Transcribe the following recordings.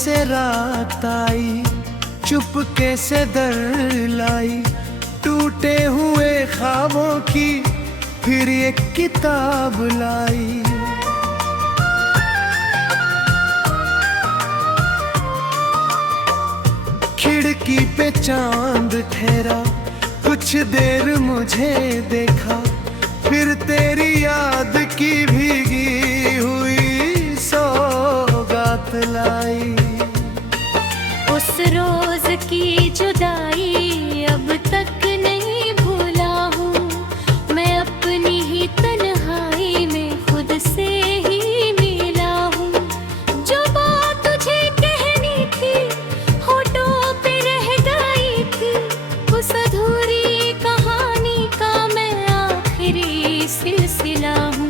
से रात आई, चुपके से दर लाई, टूटे हुए ख्वाबों की फिर एक किताब लाई। खिड़की पे चांद ठहरा, कुछ देर मुझे देखा, फिर तेरी याद की भीगी हुई सौगात लाई। उस रोज की जुदाई अब तक नहीं भूला हूँ, मैं अपनी ही तन्हाई में खुद से ही मिला हूँ। जो बात तुझे कहनी थी होठों पे रह गई थी, उस अधूरी कहानी का मैं आखिरी सिलसिला हूँ।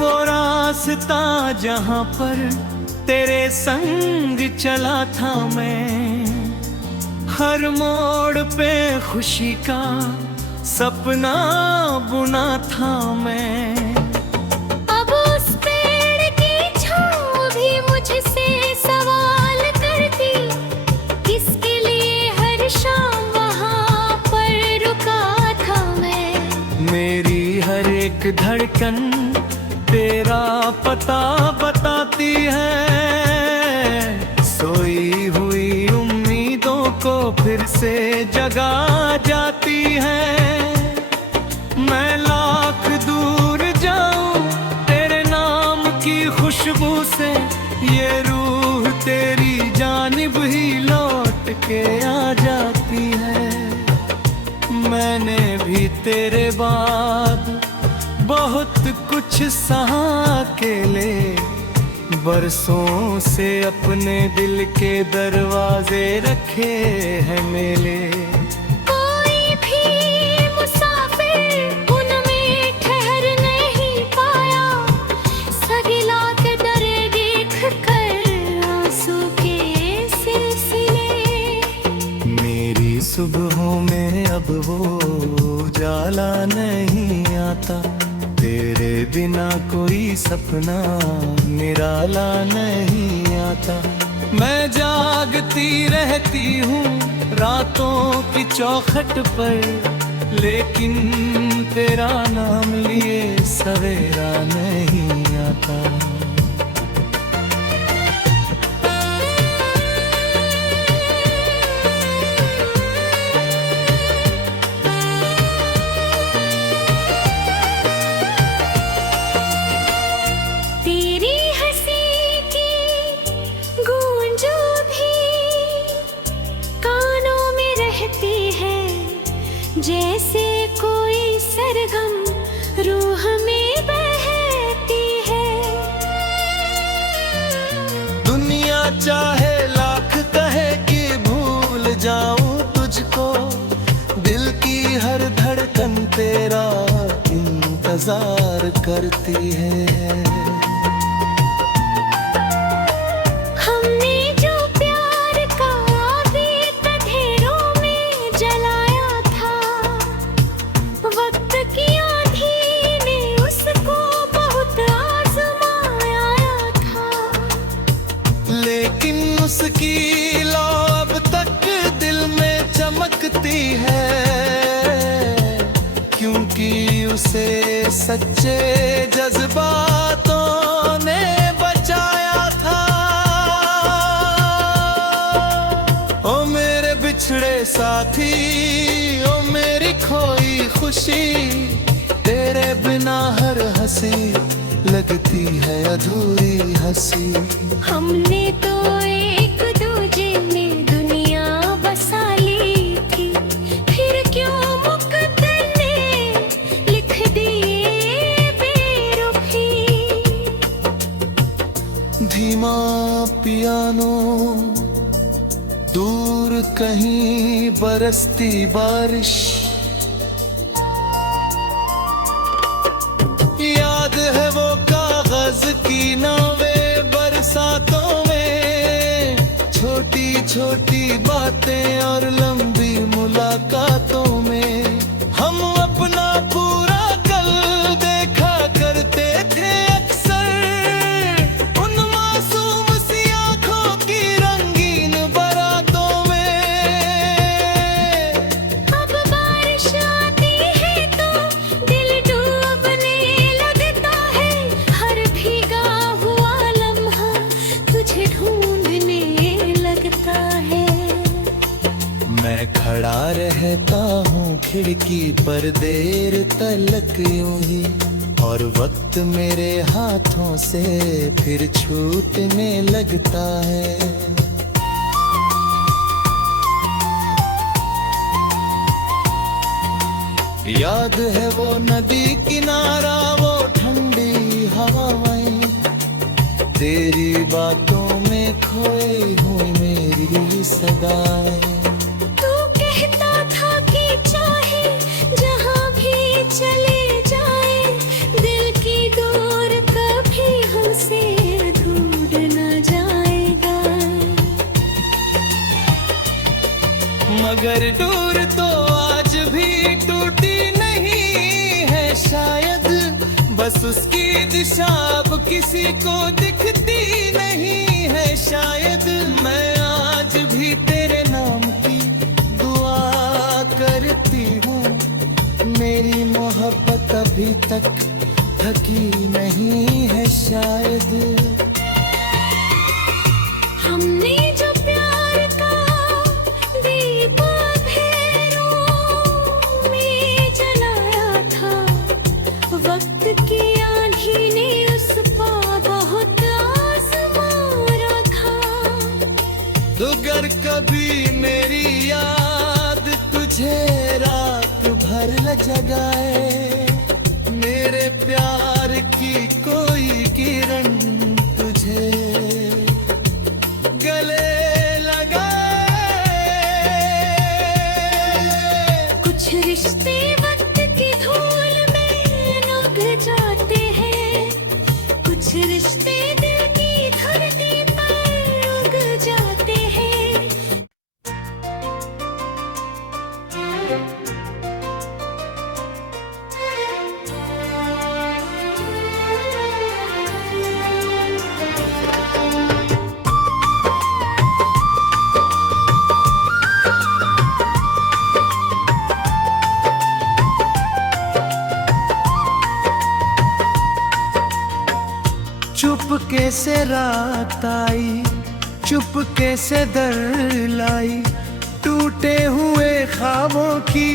वो रास्ता जहाँ पर तेरे संग चला था मैं, हर मोड़ पे खुशी का सपना बुना था मैं। अब उस पेड़ की छाँव भी मुझसे सवाल करती, किसके लिए हर शाम वहाँ पर रुका था मैं। मेरी हर एक धड़कन तेरा पता बताती है, सोई हुई उम्मीदों को फिर से जगा जाती है। मैं लाख दूर जाऊं तेरे नाम की खुशबू से, ये रूह तेरी जानिब ही लौट के आ जाती है। मैंने भी तेरे बाद बहुत कुछ सहा अकेले, बरसों से अपने दिल के दरवाजे रखे हैं मेले। कोई भी मुसाफिर उनमें ठहर नहीं पाया, सगिला के दरे देख कर आंसू के सिलसिले। मेरी सुबहों में अब वो उजाला नहीं आता, तेरे बिना कोई सपना निराला नहीं आता। मैं जागती रहती हूँ रातों की चौखट पर, लेकिन तेरा नाम लिए सवेरा नहीं आता। जैसे कोई सरगम रूह में बहती है। दुनिया चाहे लाख कहे कि भूल जाऊं तुझको, दिल की हर धड़कन तेरा इंतजार करती है। उसकी लौ अब तक दिल में चमकती है, क्योंकि उसे सच्चे जज्बातों ने बचाया था। ओ मेरे बिछड़े साथी, ओ मेरी खोई खुशी, तेरे बिना हर हंसी लगती है अधूरी हंसी। हमने तो एक दूजे में दुनिया बसा ली थी, फिर क्यों मुकद्दर ने लिख दिए बेरुखी। धीमा पियानो, दूर कहीं बरसती बारिश, याद है वो कागज की नाव छोटी बातें और लंबी मुलाकातों में हम अपना पूरा कल देखा करते थे अक्सर उन मासूम सी आंखों की रंगीन बारातों में। अब बारिश आती है तो दिल डूबने लगता है, हर भीगा हुआ लम्हा तुझे ढूंढने लगता है। मैं खड़ा रहता हूँ खिड़की पर देर तलक यूं ही, और वक्त मेरे हाथों से फिर छूटने लगता है। याद है वो नदी किनारा, वो ठंडी हवाएं, तेरी बातों में खोई हुई मेरी सदाएं। तू कहता था कि चाहे जहाँ भी चले जाए, दिल की डोर कभी हमसे दूर न जाएगा। मगर दूर तो आज भी टूटी नहीं है शायद, बस उसकी दिशा अब किसी को दिखती नहीं है शायद। मैं आज भी तेरे नाम की दुआ करती हूँ, मेरी मोहब्बत अभी तक थकी नहीं है शायद। हमने जो प्यार का दीप अंधेरों में जलाया था, वक्त की आंधी ने उस पर बहुत आज़माया था। अगर कभी मेरी याद तुझे रात भर न जगाए, मेरे प्यार की कोई किरण तुझे गले लगाए। कुछ रिश्ते वक्त की धूल में उग जाते हैं, कुछ रिश्ते दिल की धरती पर उग जाते हैं। चुपके से रात आई, चुपके से दर लाई, टूटे हुए ख्वाबों की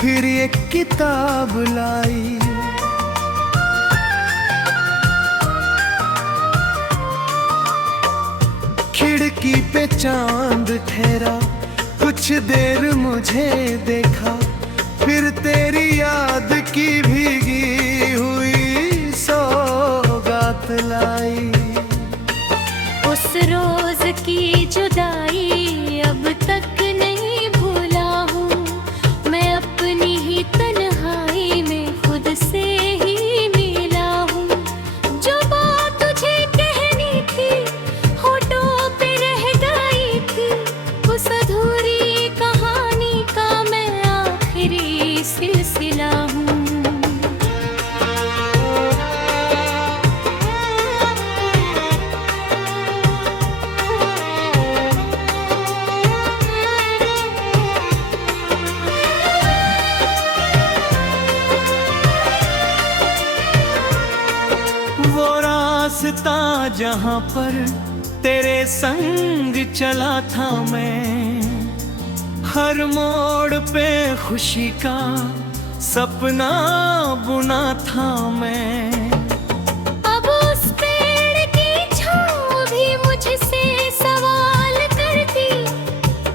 फिर एक किताब लाई। खिड़की पे चांद ठहरा, कुछ देर मुझे देखा, फिर तेरी याद की भीगी हुई सौगात लाई। उस रोज की जुदाई अब तक नहीं भूला हूँ, मैं अपनी ही तन्हाई में खुद से ही मिला हूँ। जो बात तुझे कहनी थी होठों पे रह गई थी, उस अधूरी कहानी का मैं आखिरी सिलसिला हूँ। वो रास्ता जहाँ पर तेरे संग चला था मैं, हर मोड़ पे खुशी का सपना बुना था मैं। अब उस पेड़ की छाँव भी मुझसे सवाल करती,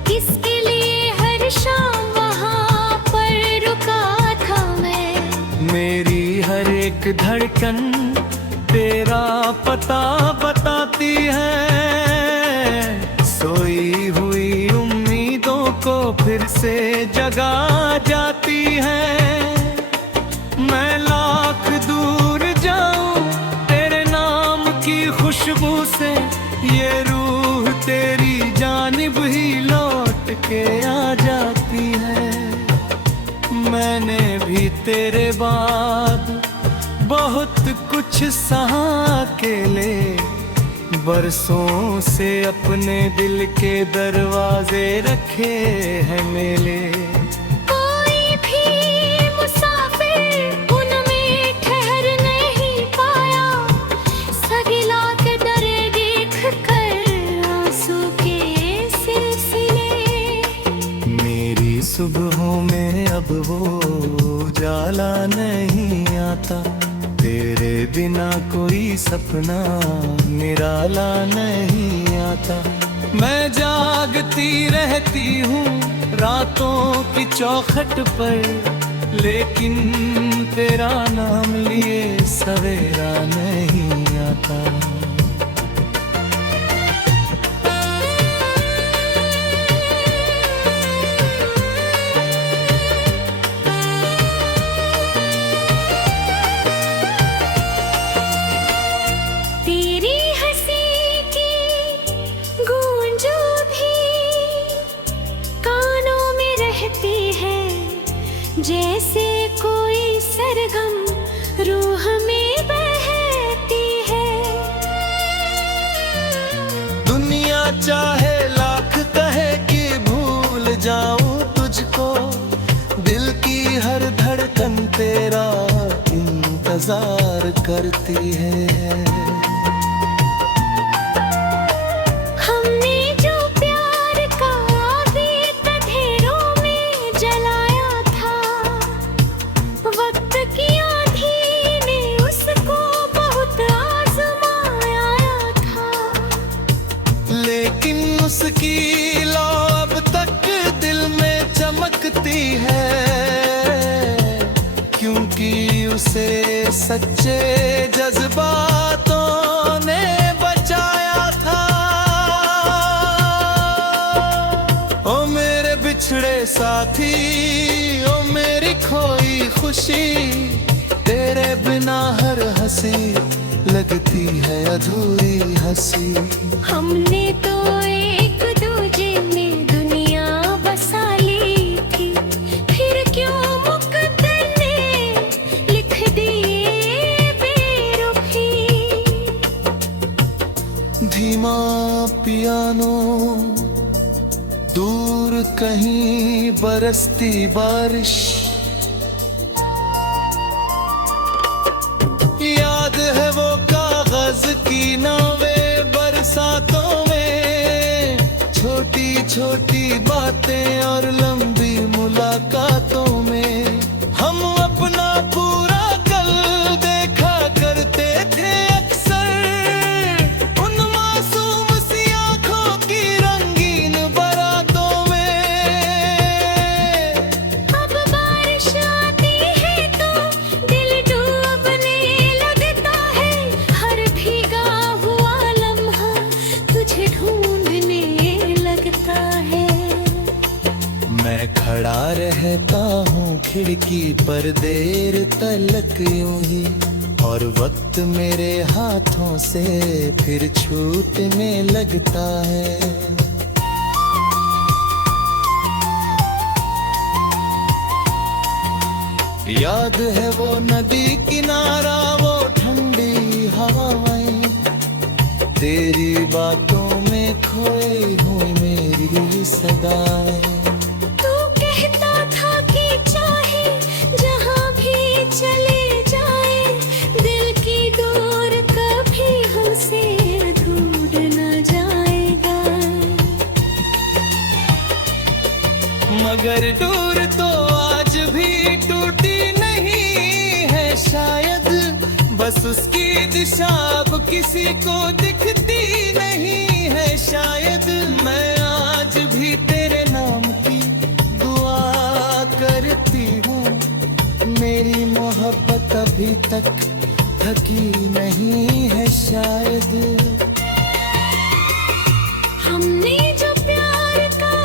किसके लिए हर शाम वहाँ पर रुका था मैं। मेरी हर एक धड़कन तेरा पता बताती है, सोई हुई उम्मीदों को फिर से जगा जाती है। मैं लाख दूर जाऊं तेरे नाम की खुशबू से, ये रूह तेरी जानिब तेरे बाद बहुत कुछ सहा अकेले, बरसों से अपने दिल के दरवाजे रखे हैं मेले। कोई भी मुसाफिर उनमें ठहर नहीं पाया, सगिला के दरे देख कर आंसू के सिलसिले। मेरी सुबहों में अब वो उजाला नहीं आता, तेरे बिना कोई सपना निराला नहीं आता। मैं जागती रहती हूँ रातों की चौखट पर, लेकिन तेरा नाम लिए सवेरा नहीं आता। तेरी हंसी की गूंजो भी कानों में रहती है, जैसे कोई सरगम रूह में बहती है। दुनिया चाहे लाख कहे कि भूल जाऊं तुझको, दिल की हर धड़कन तेरा इंतजार करती है। हमने जो प्यार का आग अंधेरों में जलाया था, वक्त की आंधी ने उसको बहुत आजमाया था। लेकिन उसकी लौ अब तक दिल में चमकती है, क्योंकि उसे सच्चे जज्बातों ने बचाया था। ओ मेरे बिछड़े साथी, ओ मेरी खोई खुशी, तेरे बिना हर हंसी लगती है अधूरी हंसी। हमने तो एक दूजे में दुनिया बसा ली थी, फिर क्यों मुकद्दर ने लिख दिए बेरुखी। धीमा पियानो, दूर कहीं बरसती बारिश, याद है वो कागज की नावें बरसातों में, छोटी छोटी बातें और लंबी मुलाकातों में। हम अपना पूरा कल देखा करते थे अक्सर, उन मासूम सी आंखों की रंगीन बारातों में। अब बारिश आती है तो दिल डूबने लगता है, हर भीगा हुआ लम्हा तुझे ढूंढने लगता है। मैं खड़ा रहता हूँ खिड़की पर देर तलक यूं ही, और वक्त मेरे हाथों से फिर छूटने लगता है। याद है वो नदी किनारा, वो ठंडी हवाएं, तेरी बातों में खोई हुई मेरी सदाएं। तू कहता था कि चाहे जहाँ भी चले जाए, दिल की डोर कभी हमसे दूर न जाएगा। मगर डोर तो आज भी टूटी नहीं है शायद, बस उसकी दिशा अब किसी को दिखती नहीं है शायद। मैं आज भी तेरे नाम की दुआ करती हूँ, मेरी मोहब्बत अभी तक थकी नहीं है शायद। हमने जो प्यार का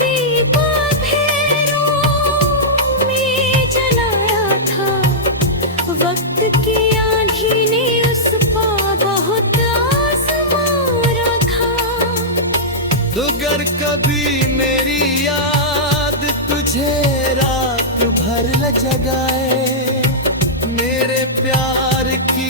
दीप अंधेरों में जलाया था, वक्त की आंधी ने उस पर बहुत आजमा रखा। अगर कभी मेरी याद तुझे रात भर प्यार ल जगाए, मेरे प्यार की